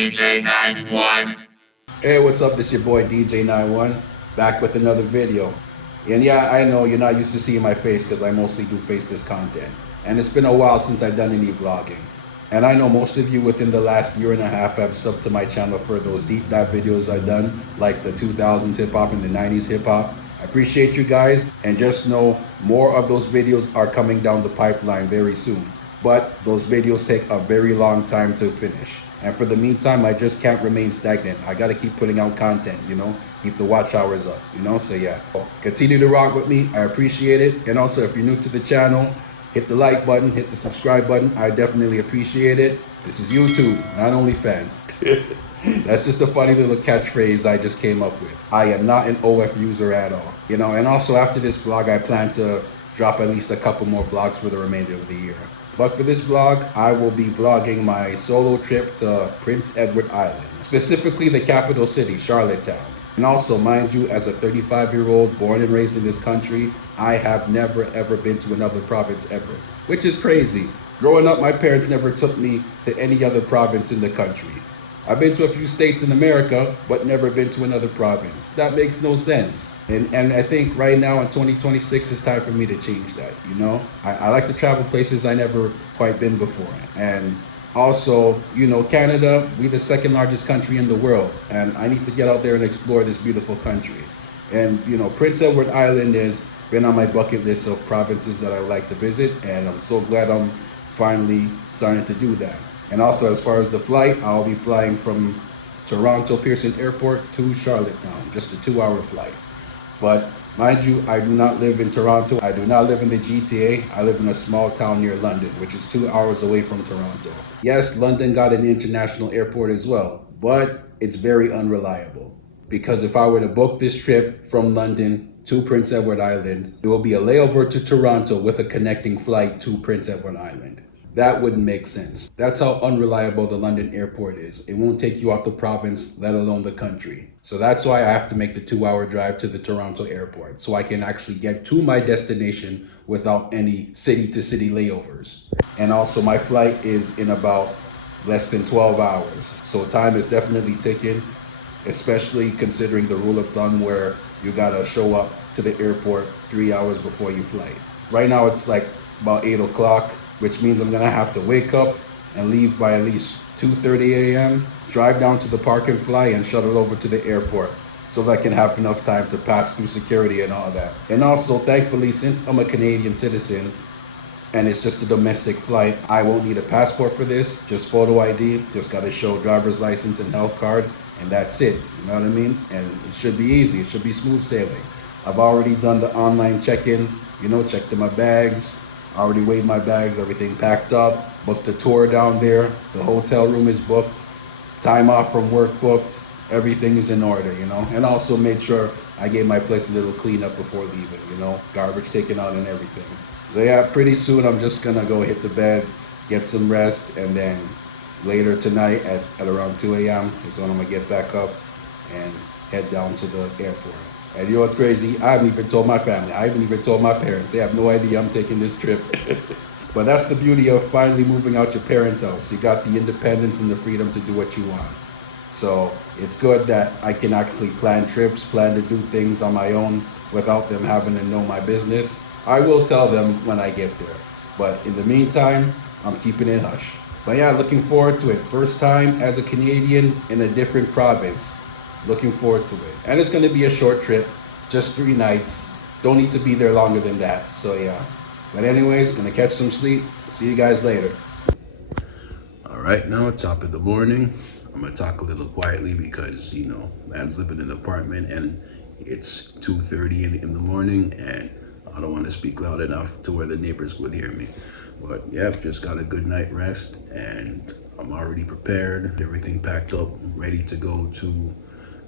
DJ91. Hey, what's up? This your boy DJ91 back with another video. And yeah, I know you're not used to seeing my face because I mostly do faceless content. And it's been a while since I've done any vlogging. And I know most of you within the last year and a half have subbed to my channel for those deep dive videos I've done, like the 2000s hip hop and the 90s hip hop. I appreciate you guys, and just know more of those videos are coming down the pipeline very soon. But those videos take a very long time to finish. And for the meantime, I just can't remain stagnant. I gotta keep putting out content, keep the watch hours up, so yeah. Continue to rock with me, I appreciate it. And also, if you're new to the channel, hit the like button, hit the subscribe button, I definitely appreciate it. This is YouTube, not OnlyFans. That's just a funny little catchphrase I just came up with. I am not an OF user at all. And also after this vlog, I plan to drop at least a couple more vlogs for the remainder of the year. But for this vlog, I will be vlogging my solo trip to Prince Edward Island, specifically the capital city, Charlottetown. And also, mind you, as a 35-year-old born and raised in this country, I have never ever been to another province ever, which is crazy. Growing up, my parents never took me to any other province in the country. I've been to a few states in America, but never been to another province. That makes no sense. And I think right now in 2026, it's time for me to change that, I like to travel places I never quite been before. And also, Canada, we're the second largest country in the world. And I need to get out there and explore this beautiful country. And, Prince Edward Island has been on my bucket list of provinces that I would like to visit. And I'm so glad I'm finally starting to do that. And also, as far as the flight, I'll be flying from Toronto Pearson Airport to Charlottetown, just a 2-hour flight. But mind you, I do not live in Toronto. I do not live in the GTA. I live in a small town near London, which is 2 hours away from Toronto. Yes, London got an international airport as well, but it's very unreliable. Because if I were to book this trip from London to Prince Edward Island, there will be a layover to Toronto with a connecting flight to Prince Edward Island. That wouldn't make sense. That's how unreliable the London airport is. It won't take you off the province, let alone the country. So that's why I have to make the 2-hour drive to the Toronto airport, so I can actually get to my destination without any city-to-city layovers. And also, my flight is in about less than 12 hours. So time is definitely ticking, especially considering the rule of thumb where you gotta show up to the airport 3 hours before you flight. Right now, it's like about 8 o'clock. Which means I'm gonna have to wake up and leave by at least 2:30 a.m., drive down to the park and fly, and shuttle over to the airport so that I can have enough time to pass through security and all that. And also, thankfully, since I'm a Canadian citizen and it's just a domestic flight, I won't need a passport for this, just photo ID, just gotta show driver's license and health card, and that's it, you know what I mean? And it should be easy, it should be smooth sailing. I've already done the online check-in, checked in my bags, already weighed my bags, everything packed up, booked a tour down there, the hotel room is booked, time off from work booked, everything is in order, and also made sure I gave my place a little cleanup before leaving, garbage taken out and everything. So yeah, pretty soon I'm just gonna go hit the bed, get some rest, and then later tonight at around 2 a.m. is when I'm gonna get back up and head down to the airport. And you know what's crazy? I haven't even told my family. I haven't even told my parents. They have no idea I'm taking this trip. But that's the beauty of finally moving out your parents' house. You got the independence and the freedom to do what you want. So it's good that I can actually plan trips, plan to do things on my own without them having to know my business. I will tell them when I get there. But in the meantime, I'm keeping it hush. But yeah, looking forward to it. First time as a Canadian in a different province. Looking forward to it. And it's going to be a short trip, just 3 nights. Don't need to be there longer than that. So yeah. But anyways, gonna catch some sleep. See you guys later. All right, now top of the morning. I'm gonna talk a little quietly because, man's living in an apartment and it's 2:30 in the morning and I don't want to speak loud enough to where the neighbors would hear me. But yeah, just got a good night rest and I'm already prepared. Everything packed up, ready to go to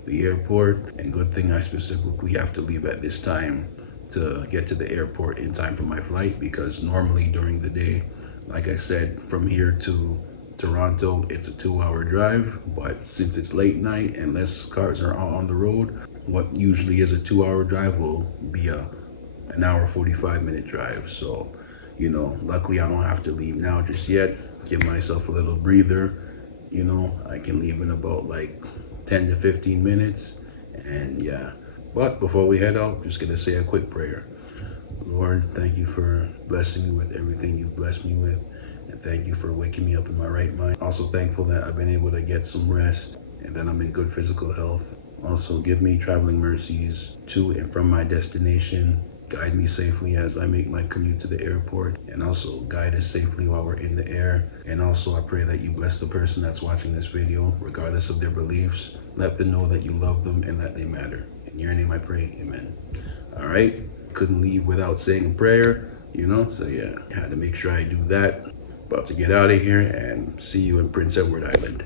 the airport. And good thing I specifically have to leave at this time to get to the airport in time for my flight, because normally during the day, like I said, from here to Toronto, it's a 2-hour drive. But since it's late night and less cars are out on the road, what usually is a 2-hour drive will be an hour 45-minute drive. So, luckily I don't have to leave now just yet. Give myself a little breather I can leave in about like 10 to 15 minutes. And yeah, but before we head out, just gonna say a quick prayer. Lord, thank you for blessing me with everything you've blessed me with. And thank you for waking me up in my right mind. Also thankful that I've been able to get some rest and that I'm in good physical health. Also give me traveling mercies to and from my destination. Guide me safely as I make my commute to the airport, and also guide us safely while we're in the air. And also I pray that you bless the person that's watching this video, regardless of their beliefs. Let them know that you love them and that they matter. In your name I pray, amen. All right, couldn't leave without saying a prayer, so yeah, I had to make sure I do that. About to get out of here and see you in Prince Edward Island.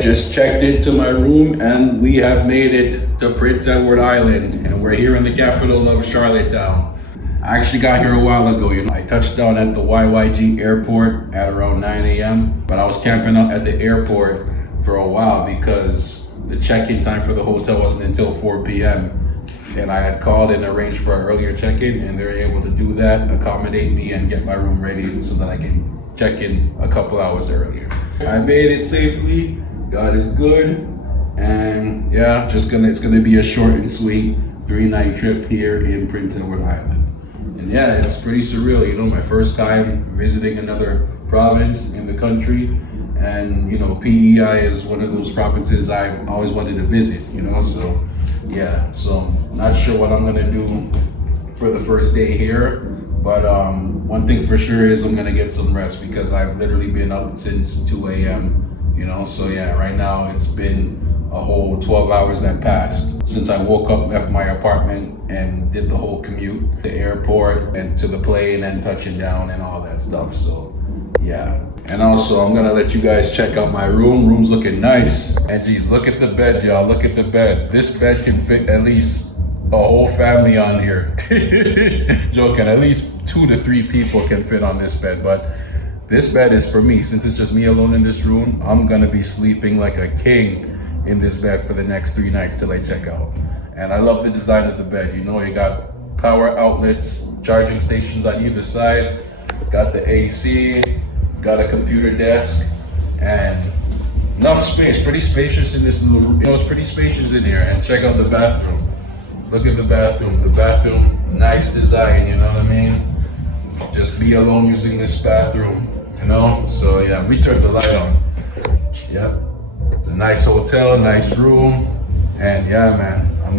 Just checked into my room and we have made it to Prince Edward Island, and we're here in the capital of Charlottetown. I actually got here a while ago. I touched down at the YYG airport at around 9 a.m. but I was camping out at the airport for a while because the check-in time for the hotel wasn't until 4 p.m. and I had called and arranged for an earlier check-in, and they're able to do that, accommodate me and get my room ready so that I can check in a couple hours earlier. I made it safely. God is good, and yeah, it's gonna be a short and sweet 3-night trip here in Prince Edward Island. And yeah, it's pretty surreal, my first time visiting another province in the country, and PEI is one of those provinces I've always wanted to visit, so yeah, so I'm not sure what I'm gonna do for the first day here, but one thing for sure is I'm gonna get some rest because I've literally been up since 2 a.m. So yeah, right now it's been a whole 12 hours that passed since I woke up, left my apartment, and did the whole commute to the airport and to the plane and touching down and all that stuff. So yeah, and also I'm gonna let you guys check out my room. Room's looking nice. And geez, look at the bed, y'all. Look at the bed. This bed can fit at least a whole family on here. Joking, at least 2 to 3 people can fit on this bed, but this bed is for me. Since it's just me alone in this room, I'm gonna be sleeping like a king in this bed for the next 3 nights till I check out. And I love the design of the bed. You got power outlets, charging stations on either side, got the AC, got a computer desk, and enough space. Pretty spacious in this little room. It's pretty spacious in here. And check out the bathroom. Look at the bathroom. The bathroom, nice design, you know what I mean? Just be alone using this bathroom, So yeah, we turned the light on. Yep, it's a nice hotel, nice room, and yeah, man, I'm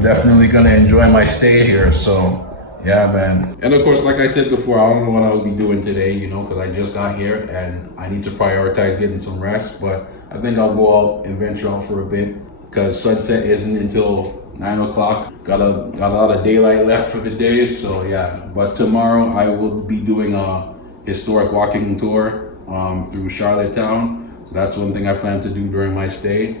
definitely gonna enjoy my stay here. So yeah, man. And of course, like I said before, I don't know what I'll be doing today, because I just got here and I need to prioritize getting some rest. But I think I'll go out and venture out for a bit because sunset isn't until 9 o'clock. Got a lot of daylight left for the day, so yeah. But tomorrow I will be doing a historic walking tour through Charlottetown. So that's one thing I plan to do during my stay,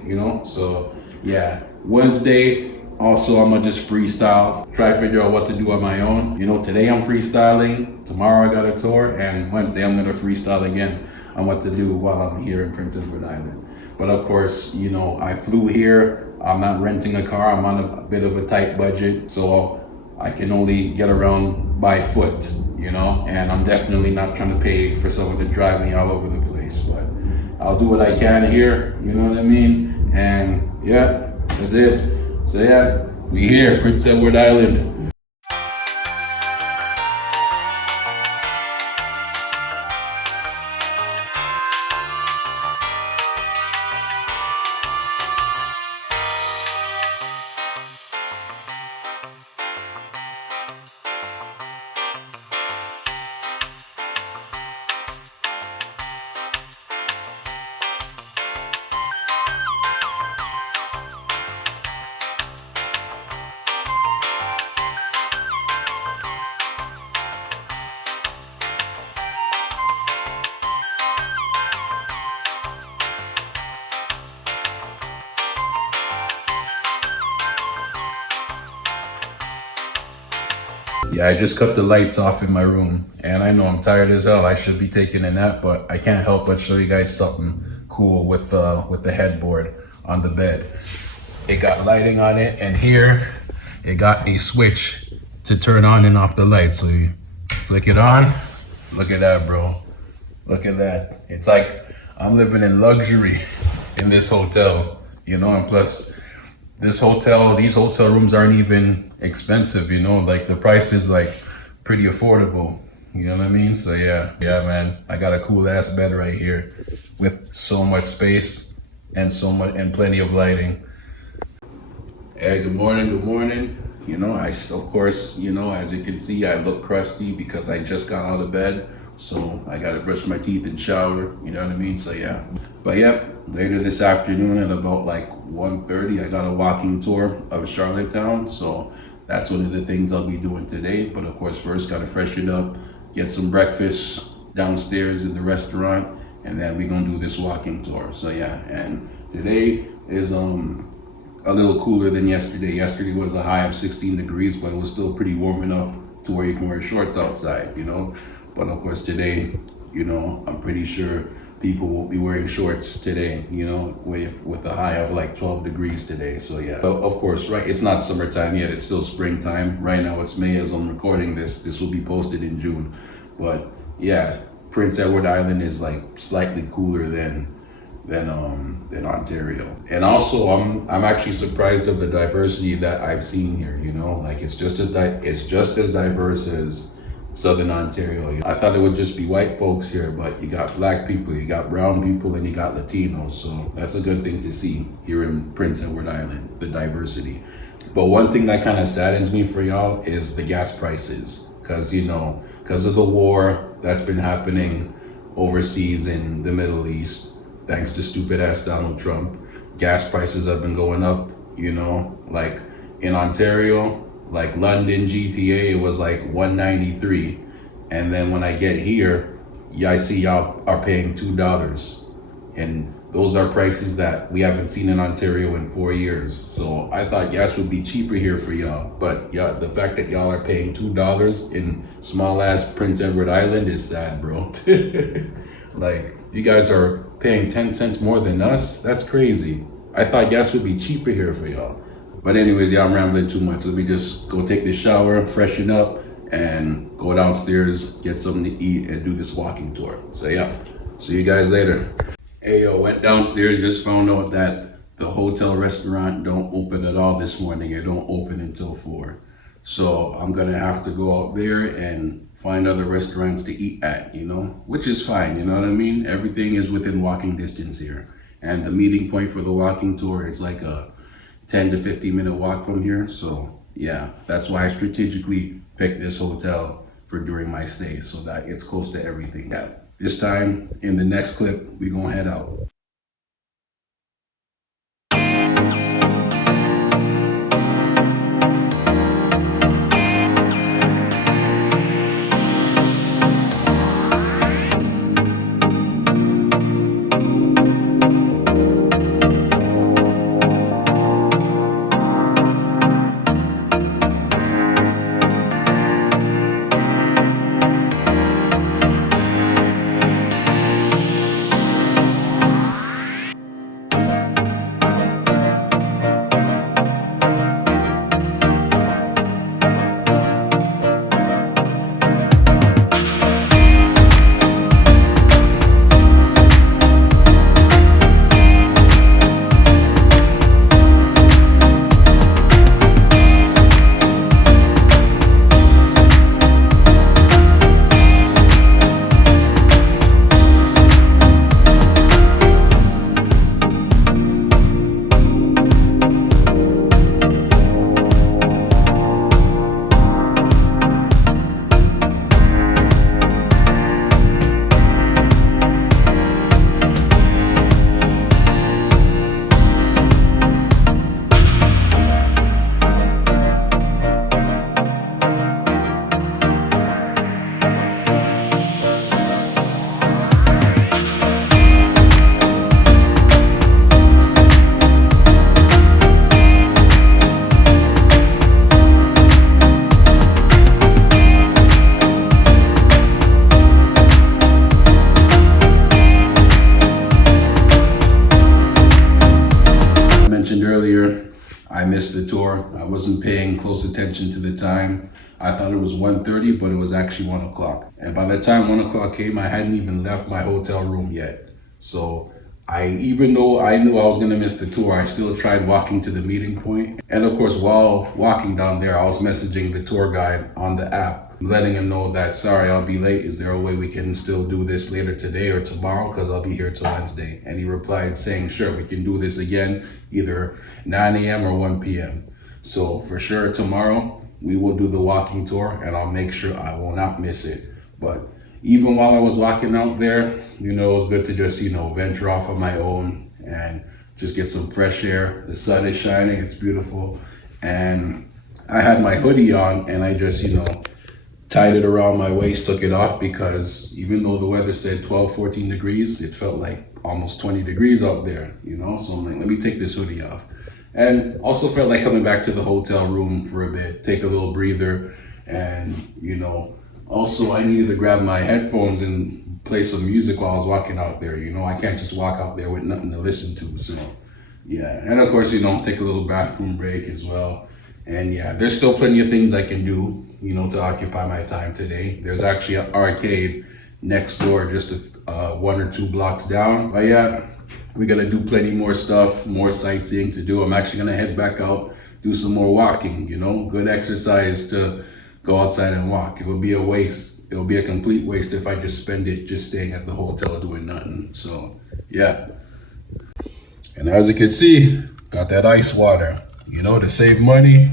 So yeah, Wednesday also I'm gonna just freestyle, try to figure out what to do on my own. Today I'm freestyling, tomorrow I got a tour, and Wednesday I'm gonna freestyle again on what to do while I'm here in Prince Edward Island. But of course, I flew here. I'm not renting a car. I'm on a bit of a tight budget, so I can only get around by foot, and I'm definitely not trying to pay for someone to drive me all over the place, but I'll do what I can here, you know what I mean? And yeah, that's it. So yeah, we here, Prince Edward Island. Yeah, I just cut the lights off in my room, and I know I'm tired as hell. I should be taking a nap, but I can't help but show you guys something cool with the headboard on the bed. It got lighting on it, and here it got a switch to turn on and off the light. So you flick it on. Look at that, bro. Look at that. It's like I'm living in luxury in this hotel, you know, and plus these hotel rooms aren't even expensive, you know, like the price is like pretty affordable. You know what I mean? So yeah, man, I got a cool ass bed right here with so much space and and plenty of lighting. Hey, good morning, good morning. You know, of course, you know, as you can see, I look crusty because I just got out of bed. So I got to brush my teeth and shower, you know what I mean? So yeah. But yep, later this afternoon at about like 1:30, I got a walking tour of Charlottetown. So that's one of the things I'll be doing today. But of course, first got to freshen up, get some breakfast downstairs in the restaurant, and then we're going to do this walking tour. So yeah, and today is a little cooler than yesterday. Yesterday was a high of 16 degrees, but it was still pretty warm enough to where you can wear shorts outside, you know. But of course today, you know, I'm pretty sure people will be wearing shorts today, you know, with a high of like 12 degrees today. So yeah, of course, right, it's not summertime yet, it's still springtime. Right now it's May as I'm recording this. This will be posted in June. But yeah, Prince Edward Island is like slightly cooler than Ontario. And also I'm actually surprised of the diversity that I've seen here, you know, like it's just as diverse as Southern Ontario. I thought it would just be white folks here, but you got black people, you got brown people, and you got Latinos. So that's a good thing to see here in Prince Edward Island, the diversity. But one thing that kind of saddens me for y'all is the gas prices. Cause you know, because of the war that's been happening overseas in the Middle East, thanks to stupid ass Donald Trump, gas prices have been going up, you know, like in Ontario, like London, GTA, it was like 193. And then when I get here, yeah, I see y'all are paying $2. And those are prices that we haven't seen in Ontario in 4 years. So I thought gas would be cheaper here for y'all. But yeah, the fact that y'all are paying $2 in small ass Prince Edward Island is sad, bro. Like, you guys are paying 10 cents more than us? That's crazy. I thought gas would be cheaper here for y'all. But anyways, yeah, I'm rambling too much. Let me just go take this shower, freshen up, and go downstairs, get something to eat, and do this walking tour. So yeah, see you guys later. Hey yo, went downstairs, just found out that the hotel restaurant don't open at all this morning. It don't open until 4. So I'm gonna have to go out there and find other restaurants to eat at, you know, which is fine, you know what I mean? Everything is within walking distance here. And the meeting point for the walking tour is like a 10 to 15 minute walk from here. So yeah, that's why I strategically picked this hotel for during my stay, so that it's close to everything. Yeah. This time in the next clip, we gonna head out. wasn't paying close attention to the time. I thought it was 1:30, but it was actually 1 o'clock. And by the time 1 o'clock came, I hadn't even left my hotel room yet. So even though I knew I was gonna miss the tour, I still tried walking to the meeting point. And of course, while walking down there, I was messaging the tour guide on the app, letting him know that, sorry, I'll be late. Is there a way we can still do this later today or tomorrow? Because I'll be here till Wednesday. And he replied saying, sure, we can do this again, either 9 a.m. or 1 p.m. So for sure, tomorrow, we will do the walking tour, and I'll make sure I will not miss it. But even while I was walking out there, it was good to just, venture off on my own and just get some fresh air. The sun is shining, it's beautiful. And I had my hoodie on, and I just, tied it around my waist, took it off, because even though the weather said 12, 14 degrees, it felt like almost 20 degrees out there, So I'm like, let me take this hoodie off. And also felt like coming back to the hotel room for a bit, take a little breather. And, also I needed to grab my headphones and play some music while I was walking out there. I can't just walk out there with nothing to listen to. So, yeah. And of course, take a little bathroom break as well. And yeah, there's still plenty of things I can do, to occupy my time today. There's actually an arcade next door, just 1 or 2 blocks down. But yeah, we gotta do plenty more stuff, more sightseeing to do. I'm actually gonna head back out, do some more walking, good exercise to go outside and walk. It would be a waste. It would be a complete waste if I just spend it just staying at the hotel doing nothing. So yeah. And as you can see, got that ice water, to save money.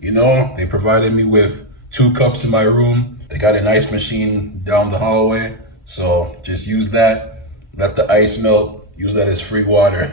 They provided me with 2 cups in my room. They got an ice machine down the hallway. So just use that, let the ice melt, use that as free water.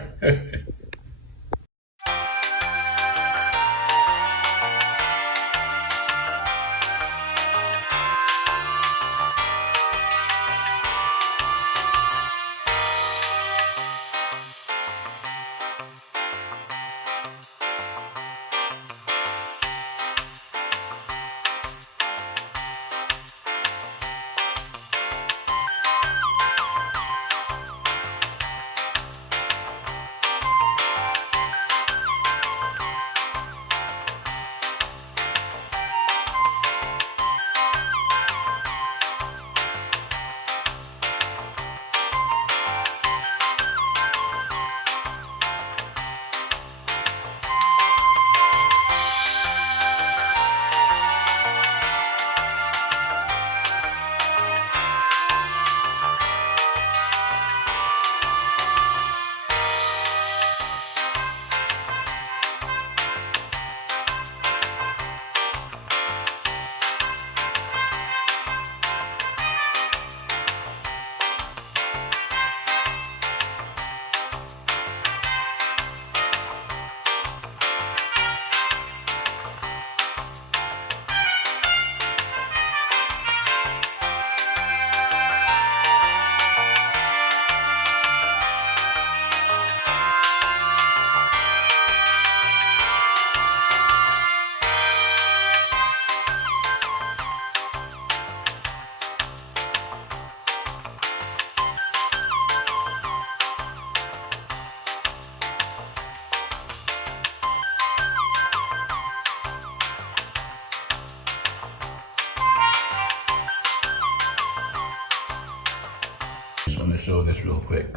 Just want to show this real quick.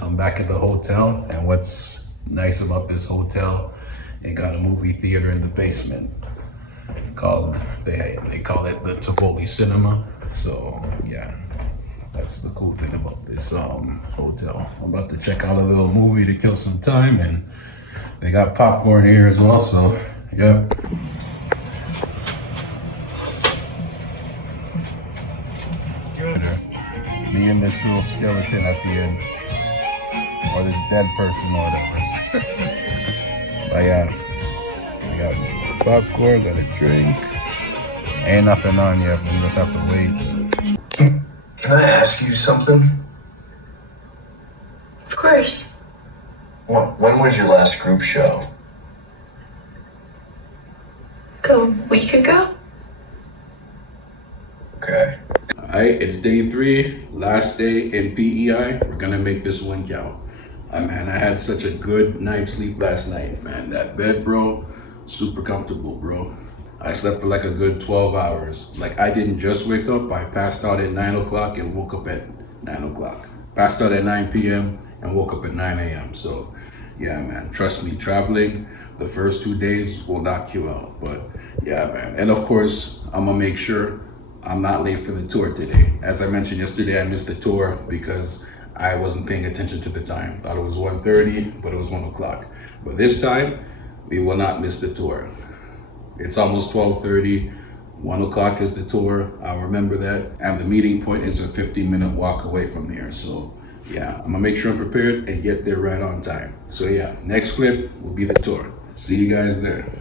I'm back at the hotel, and what's nice about this hotel, it got a movie theater in the basement. They call it the Tivoli Cinema. So yeah, that's the cool thing about this hotel. I'm about to check out a little movie to kill some time, and they got popcorn here as well. So yep. Me and this little skeleton at the end, or this dead person or whatever. But yeah, I got popcorn, got a drink. Ain't nothing on yet, we just have to wait. Can I ask you something? Of course. When was your last group show? A week ago? Okay. Alright, it's day 3, last day in PEI. We're gonna make this one count. Man, I had such a good night's sleep last night, man. That bed, bro, Super comfortable, bro. I slept for like a good 12 hours. Like I didn't just wake up, I passed out at 9 o'clock and woke up at 9 o'clock. Passed out at 9 p.m. and woke up at 9 a.m. So yeah, man, trust me, traveling the first 2 days will knock you out. But yeah, man. And of course, I'm gonna make sure I'm not late for the tour today. As I mentioned yesterday, I missed the tour because I wasn't paying attention to the time. Thought it was 1:30, but it was 1 o'clock. But this time, we will not miss the tour. It's almost 12:30. 1 o'clock is the tour. I'll remember that. And the meeting point is a 15-minute walk away from here. So yeah, I'm gonna make sure I'm prepared and get there right on time. So yeah, next clip will be the tour. See you guys there.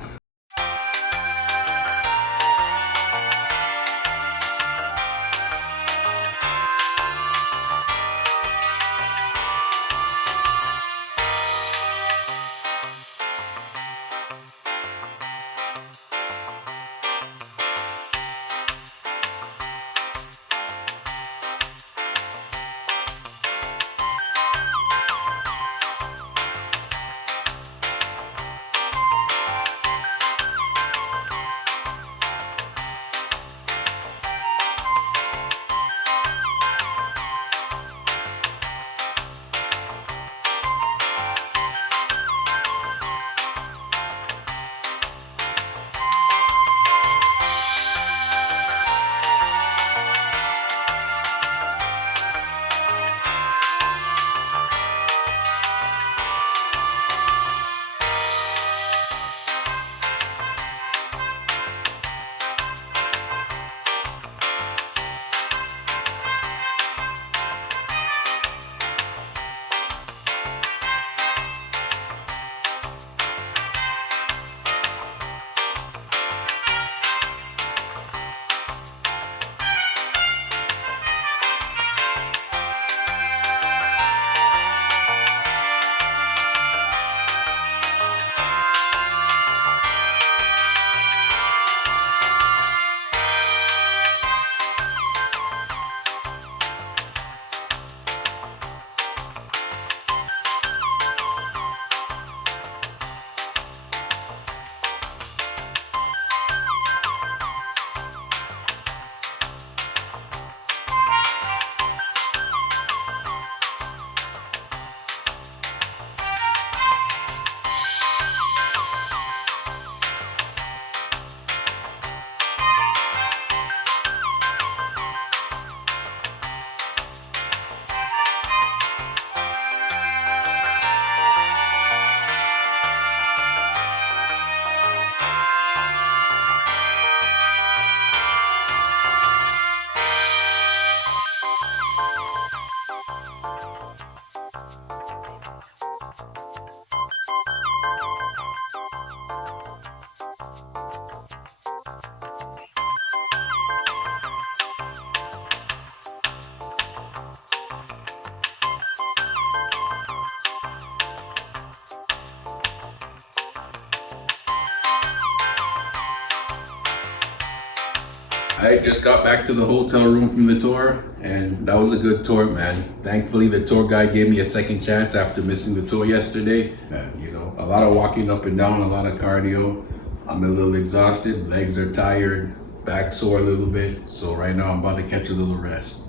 I just got back to the hotel room from the tour, and that was a good tour, man. Thankfully, the tour guide gave me a second chance after missing the tour yesterday. Man, you know, a lot of walking up and down, a lot of cardio. I'm a little exhausted, legs are tired, back sore a little bit. So right now I'm about to catch a little rest.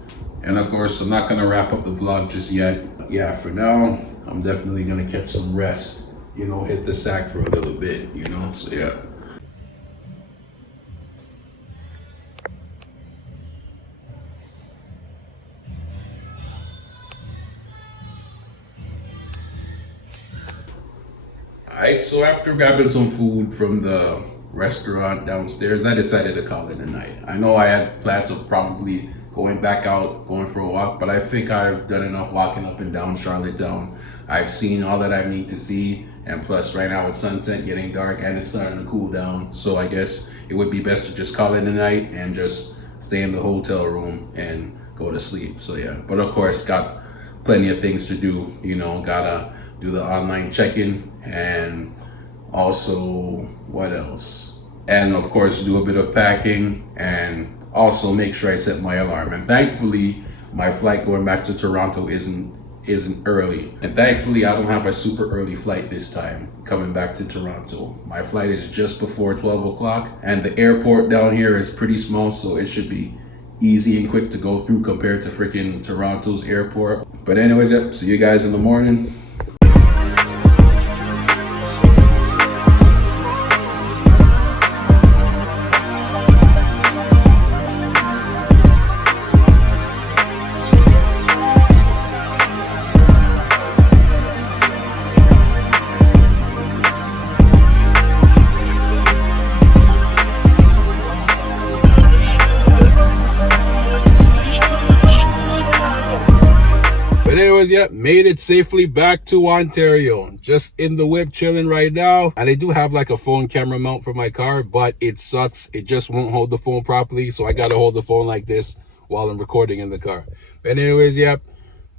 And of course, I'm not gonna wrap up the vlog just yet. Yeah, for now, I'm definitely gonna catch some rest. You know, hit the sack for a little bit, you know, so yeah. Alright, so after grabbing some food from the restaurant downstairs, I decided to call it a night. I know I had plans of probably going back out, going for a walk, but I think I've done enough walking up and down Charlottetown. I've seen all that I need to see, and plus right now it's sunset, getting dark, and it's starting to cool down. So I guess it would be best to just call it a night and just stay in the hotel room and go to sleep. So yeah, but of course got plenty of things to do, you know, gotta do the online check-in, and also what else? And of course do a bit of packing, and also make sure I set my alarm. And thankfully my flight going back to Toronto isn't isn't early. And thankfully, I don't have a super early flight this time coming back to Toronto. My flight is just before 12 o'clock, and the airport down here is pretty small, so it should be easy and quick to go through compared to freaking Toronto's airport. But anyways, yep, see you guys in the morning. But anyways, yeah, made it safely back to Ontario. Just in the whip chilling right now. And I do have like a phone camera mount for my car, but it sucks. It just won't hold the phone properly. So I got to hold the phone like this while I'm recording in the car. But anyways, yeah,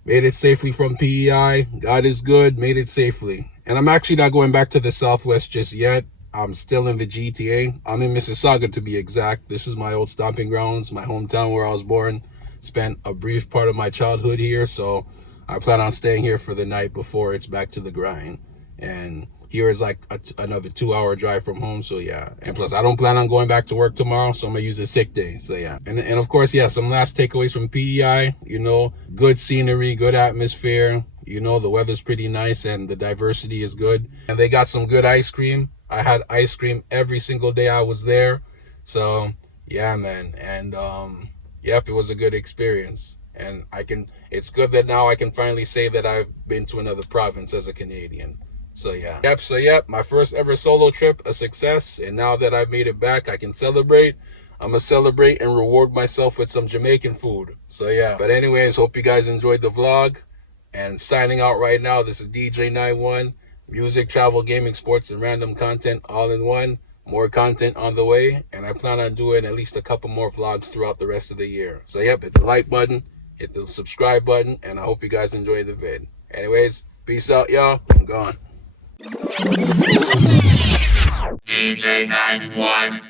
made it safely from PEI. God is good, made it safely. And I'm actually not going back to the Southwest just yet. I'm still in the GTA. I'm in Mississauga to be exact. This is my old stomping grounds, my hometown where I was born. Spent a brief part of my childhood here, so I plan on staying here for the night before it's back to the grind. And here is like another 2-hour drive from home, so yeah. And plus, I don't plan on going back to work tomorrow, so I'm gonna use a sick day, so yeah. And of course, yeah, some last takeaways from PEI, you know, good scenery, good atmosphere, you know, the weather's pretty nice and the diversity is good. And they got some good ice cream. I had ice cream every single day I was there, so yeah, man. And yep, it was a good experience. And it's good that now I can finally say that I've been to another province as a Canadian. So yeah. Yep, my first ever solo trip, a success. And now that I've made it back, I can celebrate. I'm gonna celebrate and reward myself with some Jamaican food. So yeah. But anyways, hope you guys enjoyed the vlog. And signing out right now, this is DJ 91. Music, travel, gaming, sports, and random content all in one. More content on the way. And I plan on doing at least a couple more vlogs throughout the rest of the year. So yep, hit the like button. Hit the subscribe button, and I hope you guys enjoyed the vid. Anyways, peace out, y'all. I'm gone. DJ 91.